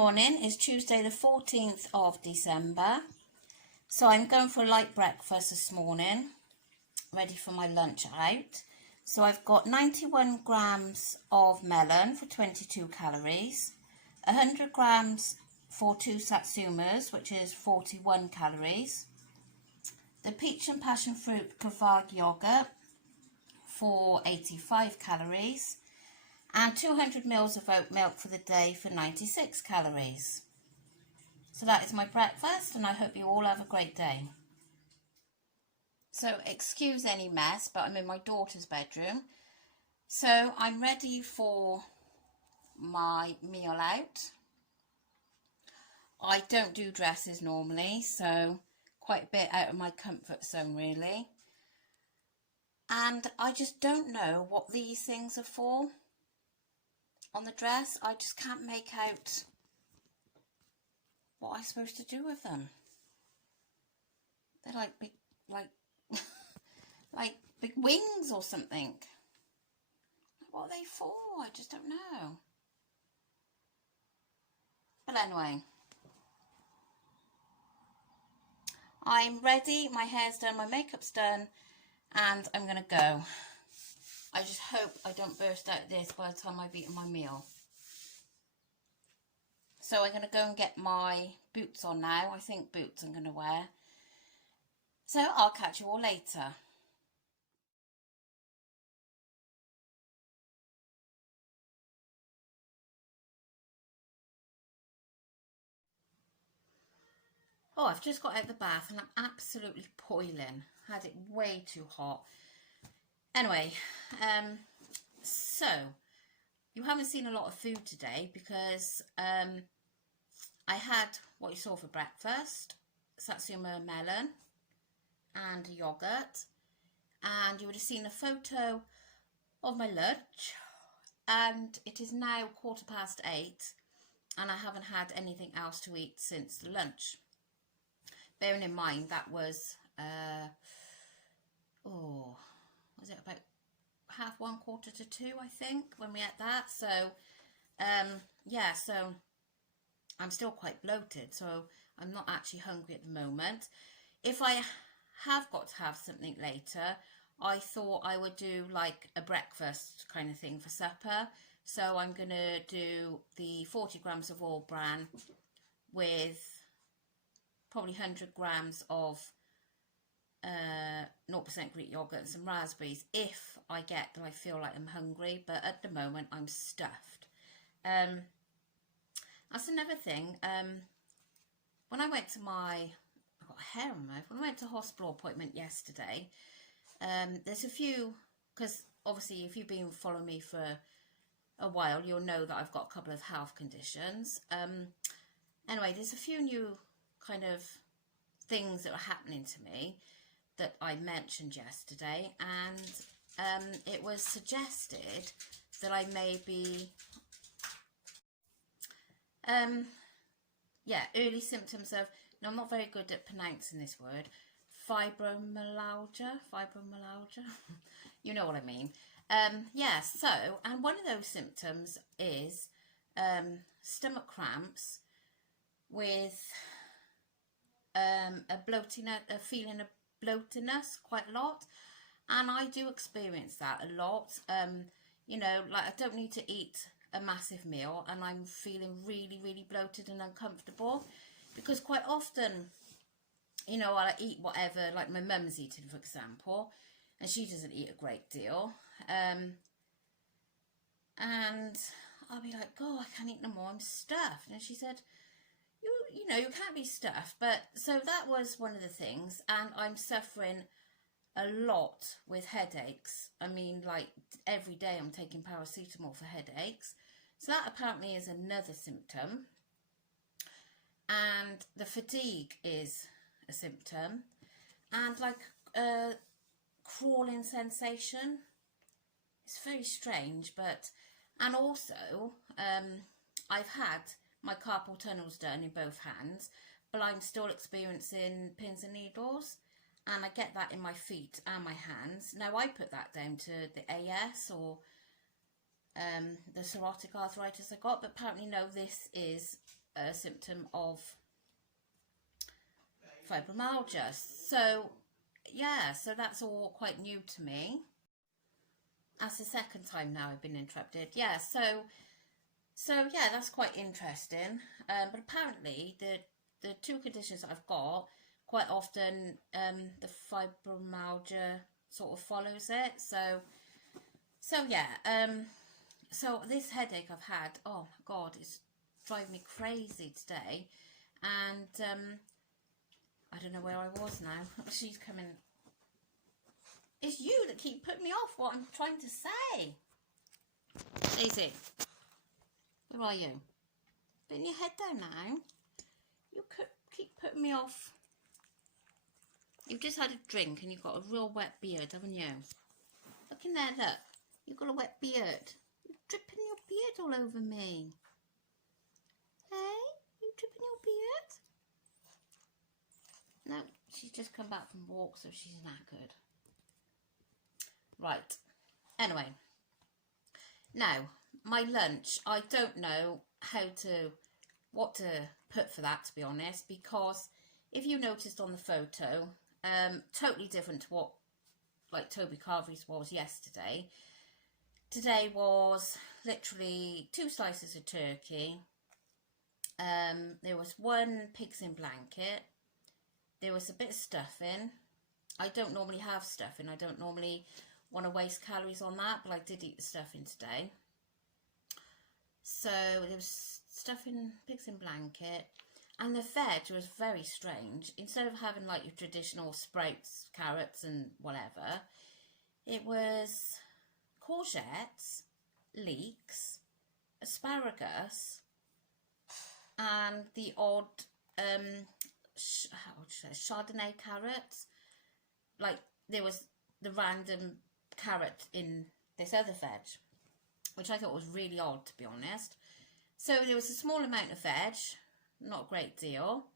morning. It's Tuesday the 14th of December. So I'm going for a light breakfast this morning, ready for my lunch out. So I've got 91 grams of melon for 22 calories, 100 grams for 2 satsumas, which is 41 calories, the peach and passion fruit Kvarg yogurt for 85 calories, and 200 mils of oat milk for the day for 96 calories. So that is my breakfast, and I hope you all have a great day. So excuse any mess, but I'm in my daughter's bedroom. So I'm ready for my meal out. I don't do dresses normally, so quite a bit out of my comfort zone really. And I just don't know what these things are for. On the dress, I just can't make out what I'm supposed to do with them. They're like big, like big wings or something. What are they for? I just don't know. But anyway, I'm ready. My hair's done, my makeup's done, and I'm gonna go. I just hope I don't burst out this by the time I've eaten my meal. So I'm going to go and get my boots on now. I think boots I'm going to wear. So I'll catch you all later. Oh, I've just got out of the bath and I'm absolutely boiling. Had it way too hot. Anyway, so you haven't seen a lot of food today because I had what you saw for breakfast, satsuma melon and yogurt, and you would have seen a photo of my lunch, and it is now 8:15 and I haven't had anything else to eat since the lunch. Bearing in mind that was was it about 1:45 I think when we ate that. So yeah, so I'm still quite bloated, so I'm not actually hungry at the moment. If I have got to have something later, I thought I would do like a breakfast kind of thing for supper. So I'm going to do the 40 grams of all bran with probably 100 grams of 0% Greek yogurt and some raspberries if I get that I feel like I'm hungry, but at the moment I'm stuffed. That's another thing. When I went to I've got a hair in my mouth. When I went to hospital appointment yesterday, there's a few, because obviously if you've been following me for a while, you'll know that I've got a couple of health conditions. Anyway, there's a few new kind of things that are happening to me that I mentioned yesterday, and it was suggested that I may be early symptoms of, no, I'm not very good at pronouncing this word, fibromyalgia, you know what I mean. So, and one of those symptoms is stomach cramps with a feeling of bloatiness quite a lot, and I do experience that a lot. You know, like I don't need to eat a massive meal and I'm feeling really, really bloated and uncomfortable, because quite often, you know, I'll eat whatever, like my mum's eating, for example, and she doesn't eat a great deal, and I'll be like, oh, I can't eat no more, I'm stuffed. And she said, you know, you can't be stuffed. But so that was one of the things, and I'm suffering a lot with headaches. I mean, like every day I'm taking paracetamol for headaches. So that apparently is another symptom. And the fatigue is a symptom. And like a crawling sensation. It's very strange, but, and also I've had my carpal tunnels done in both hands, but I'm still experiencing pins and needles, and I get that in my feet and my hands. Now I put that down to the AS or the psoriatic arthritis I got, but apparently no, this is a symptom of fibromyalgia. So yeah, so that's all quite new to me. That's the second time now I've been interrupted. Yeah, so yeah, that's quite interesting. But apparently the two conditions that I've got, quite often the fibromyalgia sort of follows it. So yeah, so this headache I've had, oh my God, it's driving me crazy today. And I don't know where I was now. She's coming. It's you that keep putting me off what I'm trying to say. Daisy, where are you? Putting your head down now. You keep putting me off. You've just had a drink and you've got a real wet beard, haven't you? Look in there, look. You've got a wet beard. You're dripping your beard all over me. Hey, you dripping your beard? No, she's just come back from walk, so she's knackered. Right. Anyway. Now, my lunch, I don't know what to put for that, to be honest, because if you noticed on the photo, totally different to what like today-calorie's was yesterday. Today was literally 2 slices of turkey. There was 1 pig's in blanket. There was a bit of stuffing. I don't normally have stuffing. I don't normally want to waste calories on that, but I did eat the stuffing today. So there was stuffing, pigs in blanket, and the veg was very strange. Instead of having like your traditional sprouts, carrots and whatever, it was courgettes, leeks, asparagus, and the odd Chardonnay carrots. Like there was the random carrot in this other veg, which I thought was really odd, to be honest. So there was a small amount of veg, not a great deal,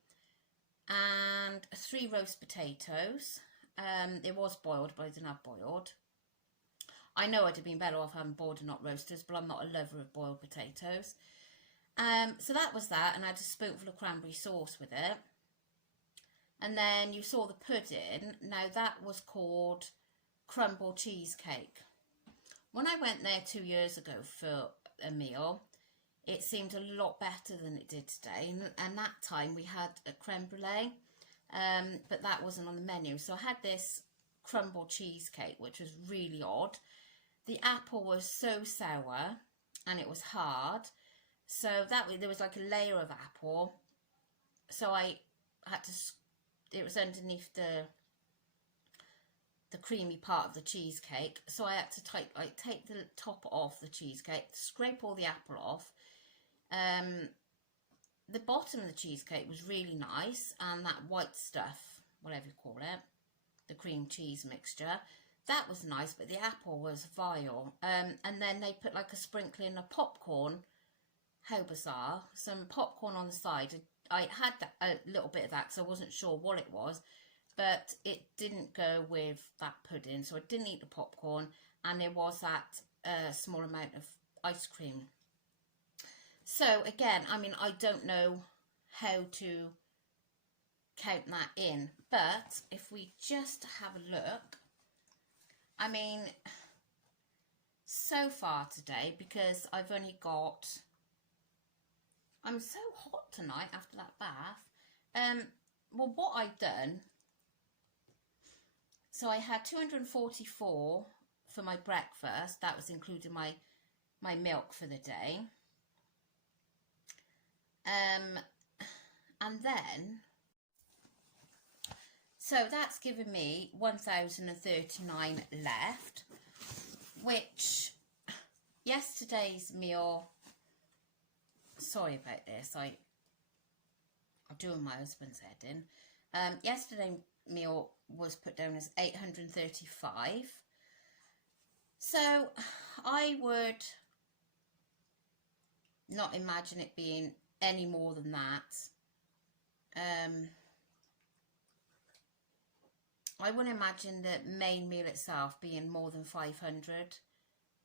and 3 roast potatoes. It was boiled, but I didn't have boiled. I know I'd have been better off having boiled and not roasted, but I'm not a lover of boiled potatoes. So that was that, and I had a spoonful of cranberry sauce with it. And then you saw the pudding. Now that was called Crumble Cheesecake. When I went there 2 years ago for a meal, it seemed a lot better than it did today. And that time we had a creme brulee, but that wasn't on the menu. So I had this crumble cheesecake, which was really odd. The apple was so sour and it was hard. So that way there was like a layer of apple. So I had to, it was underneath the creamy part of the cheesecake, so I had to take the top off the cheesecake, scrape all the apple off. The bottom of the cheesecake was really nice, and that white stuff, whatever you call it, the cream cheese mixture, that was nice, but the apple was vile. And then they put like a sprinkling of popcorn. How bizarre. Some popcorn on the side. I had a little bit of that because I wasn't sure what it was, but it didn't go with that pudding, so I didn't eat the popcorn, and there was that small amount of ice cream. So again, I mean, I don't know how to count that in, but if we just have a look, I mean, so far today, because I've only got, I'm so hot tonight after that bath. Well, what I've done, so I had 244 for my breakfast. That was including my milk for the day. And then, so that's given me 1,039 left, which yesterday's meal, sorry about this, I'm doing my husband's head in. Yesterday's meal was put down as 835. So I would not imagine it being any more than that. I wouldn't imagine the main meal itself being more than 500.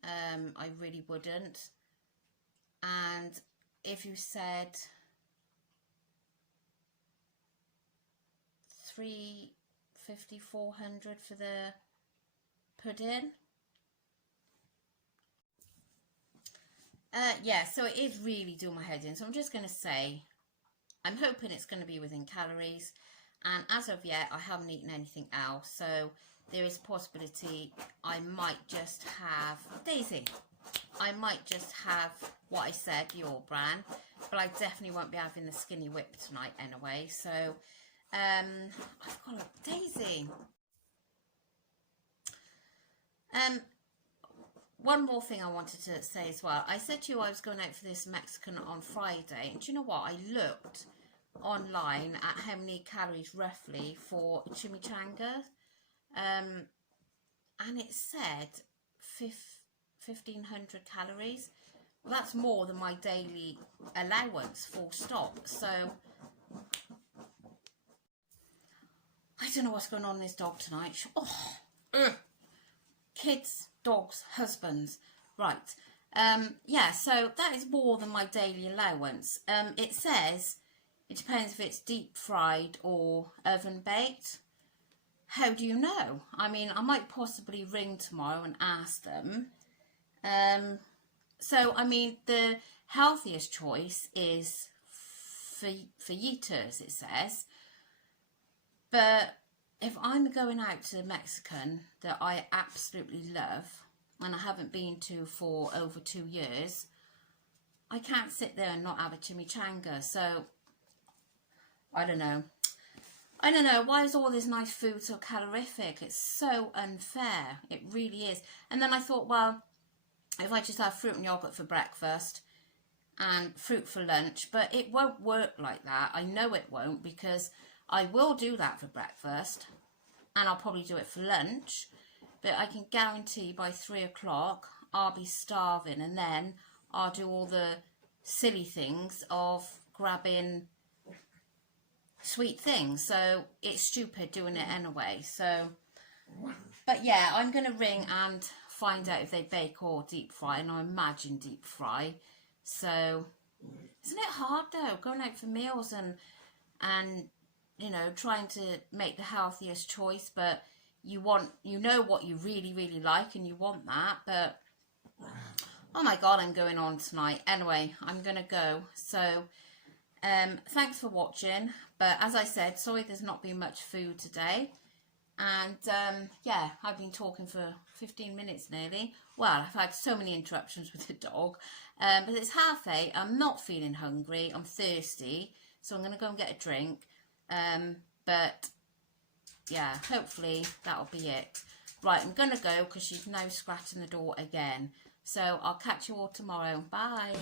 I really wouldn't. And if you said 350, 400 for the pudding. Yeah, so it is really doing my head in. So I'm just going to say, I'm hoping it's going to be within calories. And as of yet, I haven't eaten anything else. So there is a possibility I might just have, Daisy, I might just have what I said, your brand. But I definitely won't be having the skinny whip tonight anyway. So, I've got a, Daisy. One more thing I wanted to say as well. I said to you I was going out for this Mexican on Friday. And do you know what? I looked online at how many calories roughly for chimichanga. And it said 1,500 calories. Well, that's more than my daily allowance, full stop. So, I don't know what's going on in this dog tonight. Oh, kids, dogs, husbands. Right. Yeah, so that is more than my daily allowance. It says it depends if it's deep fried or oven baked. How do you know? I mean, I might possibly ring tomorrow and ask them. So, I mean, the healthiest choice is fajitas, it says. But if I'm going out to Mexican that I absolutely love, and I haven't been to for over 2 years, I can't sit there and not have a chimichanga. So, I don't know. I don't know, why is all this nice food so calorific? It's so unfair. It really is. And then I thought, well, if I just have fruit and yogurt for breakfast and fruit for lunch, but it won't work like that. I know it won't, because I will do that for breakfast and I'll probably do it for lunch, but I can guarantee by 3 o'clock I'll be starving, and then I'll do all the silly things of grabbing sweet things. So it's stupid doing it anyway. So, but yeah, I'm going to ring and find out if they bake or deep fry, and I imagine deep fry. So, isn't it hard though, going out for meals and you know, trying to make the healthiest choice, but you know what you really, really like, and you want that, but oh my God, I'm going on tonight. Anyway, I'm going to go. So, thanks for watching. But as I said, sorry there's not been much food today. And, yeah, I've been talking for 15 minutes nearly. Well, I've had so many interruptions with the dog. But it's 8:30. I'm not feeling hungry. I'm thirsty. So I'm going to go and get a drink. But, yeah, hopefully that'll be it. Right, I'm going to go because she's now scratching the door again. So I'll catch you all tomorrow. Bye.